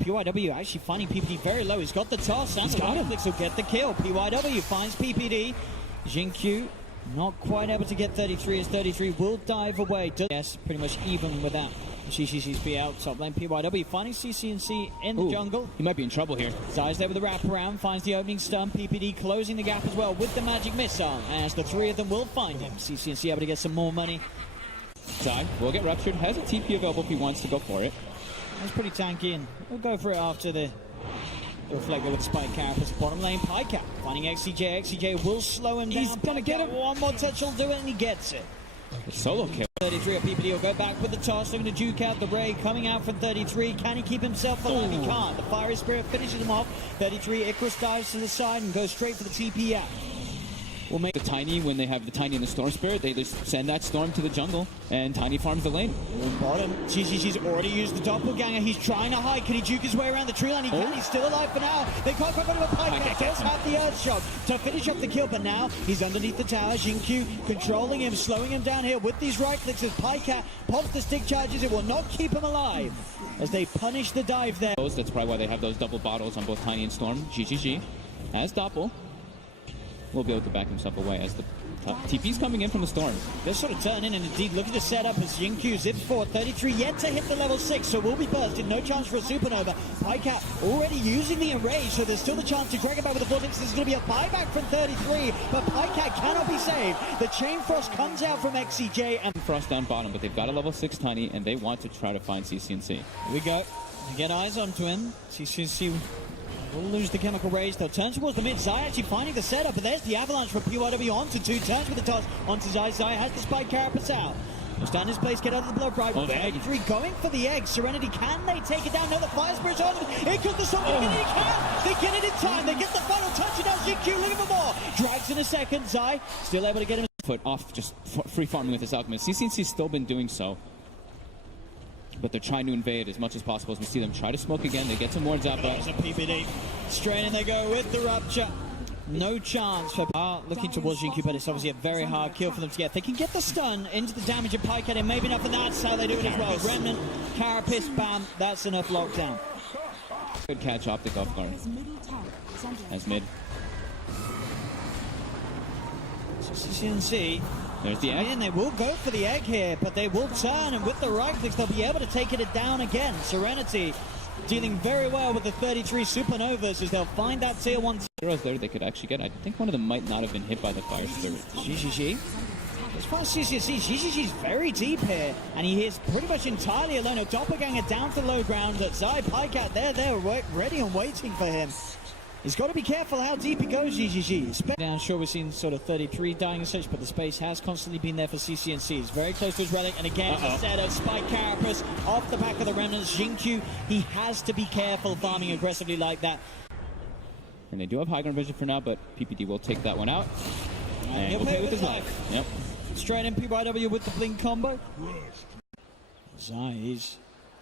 PYW actually finding PPD very low. He's got the toss, and the Netflix will get the kill. PYW finds PPD. Jinkyu not quite able to get 33 as 33 will dive away. Yes, pretty much even without CCC's be out top lane. PYW finding CCNC in the jungle. He might be in trouble here. Zai's there with the wraparound, finds the opening stun. PPD closing the gap as well with the magic missile, as the three of them will find him. CCNC able to get some more money. Zai will get ruptured, has a TP available if he wants to go for it. That's pretty tanky, and we'll go for it after the reflector with Spike Carapace. Bottom lane, Pycat finding XCJ. XCJ will slow him down. He's gonna get him. One more touch will do it, and he gets it. The solo kill. 33 of PPD will go back with the toss, looking to juke out the Ray. Coming out from 33, can he keep himself alive? He can't. The Fiery Spirit finishes him off. 33, Icarus dives to the side and goes straight for the TP out. We'll make the Tiny, when they have the Tiny and the Storm Spirit, they just send that Storm to the jungle, and Tiny farms the lane. Bottom, GGG's already used the Doppelganger. He's trying to hide. Can he juke his way around the tree line? He can. He's still alive for now. They can't quite go to a Pycat. Does have the Earth Shock to finish up the kill, but now he's underneath the tower. Jinkyu controlling him, slowing him down here with these right clicks as Pycat pops the stick charges. It will not keep him alive as they punish the dive there. That's probably why they have those double bottles on both Tiny and Storm. GGG as Doppel will be able to back himself away as the TP's coming in from the Storm. They're sort of turning, and indeed look at the setup as Jinkyu zips forward. 33 yet to hit the level 6, so will be bursted. No chance for a supernova. Pycat already using the enrage, so there's still the chance to drag it back with the vortex. There's going to be a buyback from 33, but Pycat cannot be saved. The Chain Frost comes out from XCJ, and Frost down bottom, but they've got a level 6 Tiny, and they want to try to find CCNC. Here we go. They get eyes onto him. CCNC will lose the chemical rage. They'll turn towards the mid. Zai actually finding the setup, but there's the avalanche from PYW onto 2. Turns with the toss onto Zai. Zai has the Spike Carapace out. He'll stand in his place, get out of the block right. 33 going for the egg. Serenity, can they take it down? No, the Fire Spirit's on him. Here comes the Storm. He can. They get it in time. They get the final touch, and now Jinkyu looking for more. Drags in a second. Zai still able to get him. Foot off, just free farming with his Alchemist. CCNC's still been doing so, but they're trying to invade as much as possible. As we see them try to smoke again, they get some more Zappa. There's a PPD. Straight in they go with the Rupture. No chance for looking towards Jinkyu, but it's obviously a very hard kill for them to get. They can get the stun into the damage of Pycat, and maybe enough, and that's how they do it as well. Remnant, Carapace, bam, that's enough lockdown. Good catch Optic off guard. As mid. CCNC. There's the egg. And they will go for the egg here, but they will turn, and with the right clicks, they'll be able to take it down again. Serenity dealing very well with the 33 Supernovas as they'll find that tier 1 heroes there they could actually get. I think one of them might not have been hit by the Fire Spirit. GGG. As far as CCNC, GGG's very deep here, and he is pretty much entirely alone. A Doppelganger down to low ground. Zai, Pycat, they're ready and waiting for him. He's got to be careful how deep he goes, GGG. Down, sure, we've seen sort of 33 dying and such, but the space has constantly been there for CCNC. He's very close to his relic, and again, the setup, Spike Carapace off the back of the Remnants. Jinkyu, he has to be careful farming aggressively like that. And they do have high ground vision for now, but PPD will take that one out. And he'll pay with his life. Yep. Straight in PYW with the blink combo. Zai is...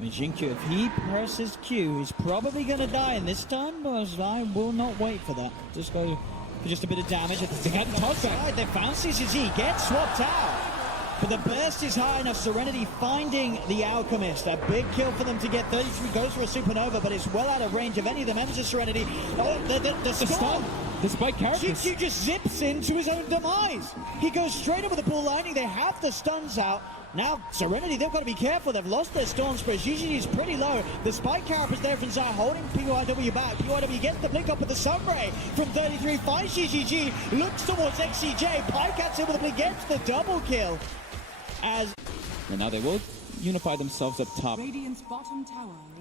Jinkyu, if he presses Q, he's probably going to die in this turn, but Zai will not wait for that. Just go for just a bit of damage. They got the toss back. They found CCG, gets swapped out. But the burst is high enough. Serenity finding the Alchemist. A big kill for them to get. 33 goes for a Supernova, but it's well out of range of any of the members of Serenity. Oh, the stun. The Spike Carapace. Jinkyu just zips into his own demise. He goes straight up with the bull lightning. They have the stuns out. Now, Serenity, they've got to be careful. They've lost their Storm Spirit. GGG is pretty low. The Spike Carapace there from Zai holding PYW back. PYW gets the blink up with the Sunray from 33. Finds GGG. Looks towards XCJ. Pycat's in with the blink. Gets the double kill. And now they will unify themselves up top.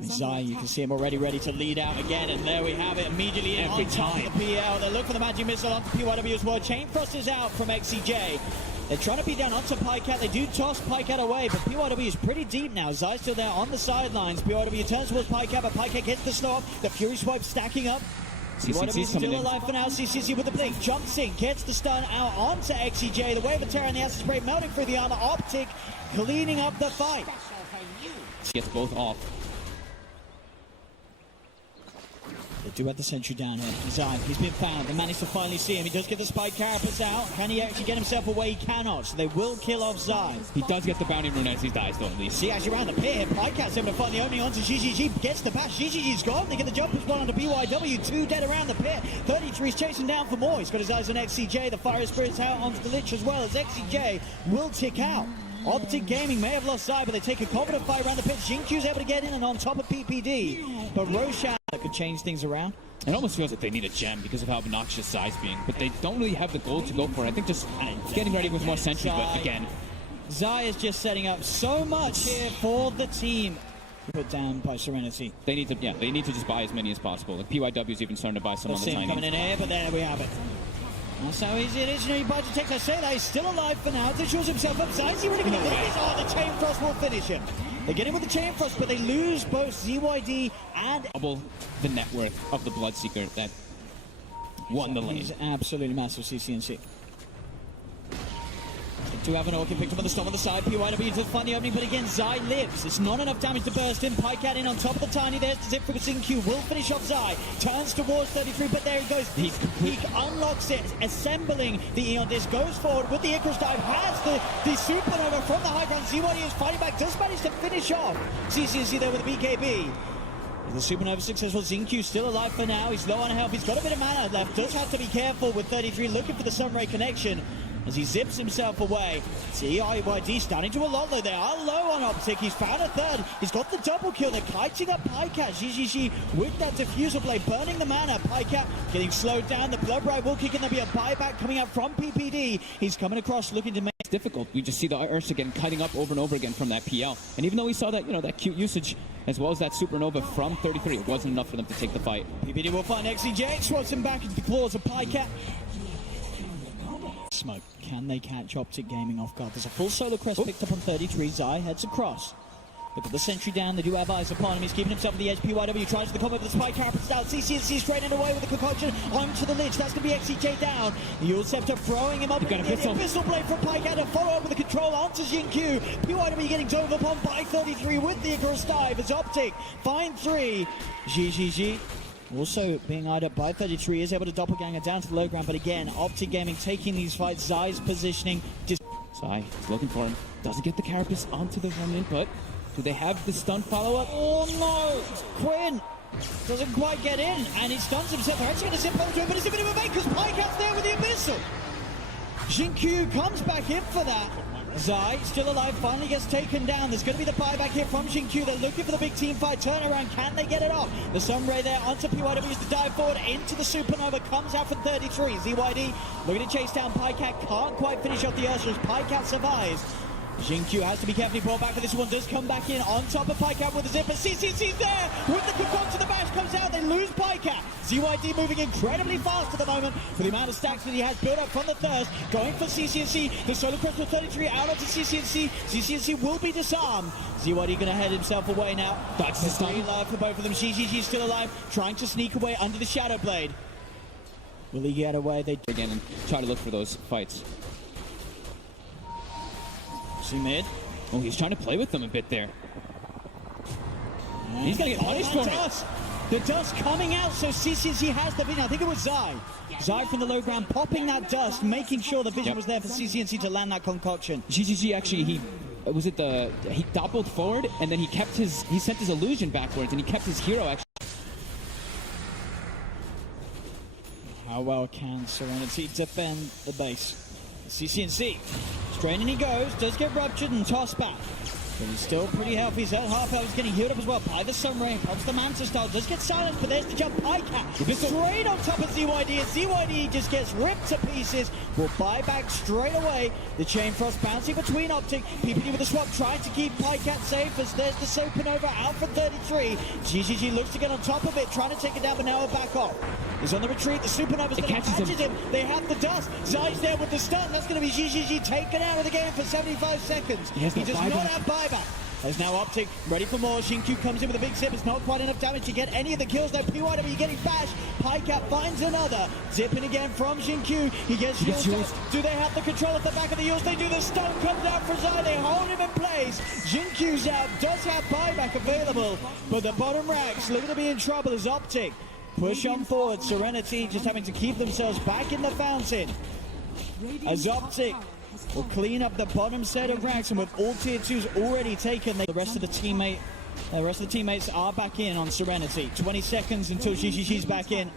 Zai, you can see him already ready to lead out again, and there we have it immediately in on top of the PL. They look for the magic missile onto PYW as well. Chain Frost is out from XCJ. They're trying to beat down onto Pycat. They do toss Pycat away, but PYW is pretty deep now. Zai's still there on the sidelines. PYW turns towards Pycat, but Pycat gets the slow up. The Fury Swipe stacking up. PYW is still alive for now. CCC with the blink. Jumps in, gets the stun out onto XCJ. The Wave of Terror and the Acid Spray melting through the armor. Optic cleaning up the fight. Gets both off. They do have the sentry down here. Zai, he's been found. They managed to finally see him. He does get the spike carapace out. Can he actually get himself away? He cannot. So they will kill off Zai. He does get the bounty rune as he dies, though, at least. See, actually around the pit here, Pycat's able to find the opening onto GGG. Gets the bash. GGG's gone. They get the jump push one onto BYW. 2 dead around the pit. 33's chasing down for more. He's got his eyes on XCJ. The Fire Spirit's out onto the Lich as well as XCJ will tick out. Optic Gaming may have lost Zai, but they take a confident fight around the pit. Xinq's able to get in and on top of PPD. But Roshan could change things around. It almost feels like they need a gem because of how obnoxious Zai's being. But they don't really have the gold to go for it. I think just getting ready with more sentries, but again. Zai is just setting up so much here for the team. Put down by Serenity. They need to just buy as many as possible. Like PYW's even starting to buy some on the tiny. Coming in here, but there we have it. That's how easy it is. You know, he buys the text. I say that he's still alive for now. Dishals himself up. Zai's really going to win this. Oh, the Chain Frost will finish him. They get him with the Chain Frost, but they lose both ZYD and... Double the net worth of the Bloodseeker that won the lane. He's absolutely massive, CCNC. They do have an Orchid picked up on the storm on the side. PYW does find the opening, but again, Zai lives. It's not enough damage to burst him. Pycat in on top of the tiny. There's the zip for Xinq. Will finish off Zai. Turns towards 33, but there he goes. He unlocks it, assembling the Eon Disc. Goes forward with the Icarus dive. Has the Supernova from the high ground. ZYD is fighting back. Does manage to finish off CCNC there with the BKB. The Supernova successful. Xinq still alive for now. He's low on health. He's got a bit of mana left. Does have to be careful with 33 looking for the Sunray connection as he zips himself away. CIYD starting to a lot though. They are low on Optic. He's found a third. He's got the double kill. They're kiting up Pycat. GGG with that diffusal blade burning the mana. Pycat getting slowed down. The Blood Ride will kick in. There'll be a buyback coming out from PPD. He's coming across looking to make it's difficult. We just see the Ursa again cutting up over and over again from that PL. And even though we saw that, you know, that cute usage as well as that Supernova from 33, it wasn't enough for them to take the fight. PPD will find XCJ. Swats him back into the claws of Pycat. Smoke. Can they catch Optic Gaming off guard? There's a full solar crest picked up on 33. Zai heads across. Look at the sentry down. They do have eyes upon him. He's keeping himself at the edge. PYW tries the combo with the spike carapace down. CCNC straight away with the concoction onto the Lich. That's going to be XCJ down. The Yule Scepter throwing him up. Got the Abyssal Blade from Pycat to follow up with the control onto Xinq. PYW getting dove upon by 33 with the Icarus dive as Optic find 3. GGG. Also being eyed up by 33, is able to doppelganger down to the low ground, but again, Optic Gaming taking these fights. Zai's positioning. Zai is looking for him. Doesn't get the carapace onto the remnant, but do they have the stun follow-up? Oh no! Quinn doesn't quite get in, and he stuns himself. They're actually going to zip onto him, but it's a bit of a bait because Pycat's there with the Abyssal. Xinq comes back in for that. Zai, still alive, finally gets taken down. There's going to be the buyback here from Xinq. They're looking for the big team fight turnaround. Can they get it off? The Sunray there onto PYW is the dive forward into the Supernova. Comes out for 33. ZYD looking to chase down Pycat. Can't quite finish off the Ursa as Pycat survives. Xinq has to be carefully brought back, but this one does come back in on top of Pycat with the zipper. CCNC's there with the concoction. The bash comes out. They lose Pycat. ZYD moving incredibly fast at the moment for the amount of stacks that he has built up from the thirst. Going for CCNC. The Solar Crest with 33 out onto CCNC. CCNC will be disarmed. ZYD going to head himself away now. That's the stun alive for both of them. GGG still alive, trying to sneak away under the Shadow Blade. Will he get away? They again and try to look for those fights. See mid. Oh, he's trying to play with them a bit there. He's going to get punished for it. The dust coming out, so CCNC has the vision. I think it was Zai. Zai from the low ground, popping that dust, making sure the vision was there for CCNC to land that concoction. GGG actually, he doppeled forward, and then he sent his illusion backwards, and he kept his hero actually. How well can Serenity defend the base? CCNC, straight in he goes, does get ruptured and tossed back. But he's still pretty healthy. He's at half health. He's getting healed up as well by the Sunray. Pops the Manta style. Does get silenced, but there's the jump. Pycat straight on top of ZYD. And ZYD just gets ripped to pieces. Will buy back straight away. The Chain Frost bouncing between Optic. PPD with the swap trying to keep Pycat safe as there's the Supernova out for 33. GGG looks to get on top of it, trying to take it down, but now we're back off. He's on the retreat. The Supernova's going to catch him. They have the dust. Zai's there with the stun. That's going to be GGG taken out of the game for 75 seconds. He does not have buyback. There's now Optic ready for more. Xinq comes in with a big zip. It's not quite enough damage to get any of the kills. Though PYW getting bashed. Pycat finds another. Zipping again from Xinq. He gets used. Do they have the control at the back of the Yules? They do. The stun comes out for Zai. They hold him in place. Xinq's out. Does have buyback available. But the bottom racks looking to be in trouble as Optic push on forward. Serenity just having to keep themselves back in the fountain. As Optic will clean up the bottom set of racks, and with all tier 2s already taken, the rest of the teammates are back in on Serenity. 20 seconds until Xixix's back in.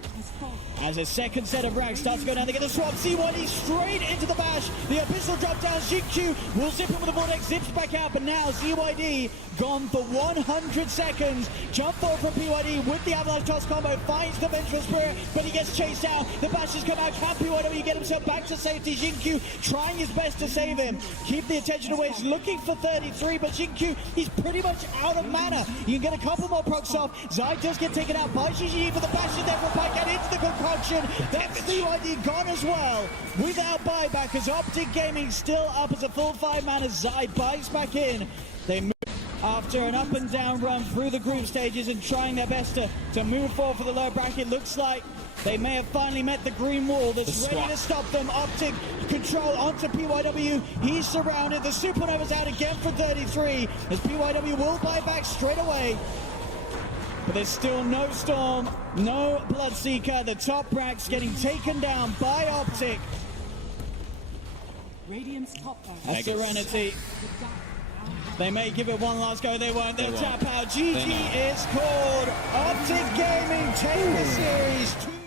As a second set of racks starts to go down, they get the swap. CYD straight into the bash. The Abyssal drop down. Xingqiu will zip in with the vortex, zips back out, but now ZYD gone for 100 seconds. Jump forward from PYD with the avalanche toss combo, finds the vengeful spirit, but he gets chased down. The bashes come out. Can PYW get himself back to safety? Xingqiu trying his best to save him. Keep the attention away. He's looking for 33, but Xingqiu, he's pretty much out of mana. You can get a couple more procs off. Zai does get taken out by Xixi, but the bash is there for Pike and into the concoction. That's CYD gone as well without buyback, as Optic Gaming still up as a full 5 man as Zai buys back in. They move after an up and down run through the group stages and trying their best to move forward for the lower bracket. Looks like they may have finally met the green wall that's ready to stop them. Optic control onto PYW. He's surrounded. The Supernova's out again for 33 as PYW will buy back straight away. But there's still no Storm, no Bloodseeker. The top racks getting taken down by Optic. Radiant's top As Serenity, they may give it one last go. They won't. They'll tap out. GG is called. Optic Gaming take the series 2-0.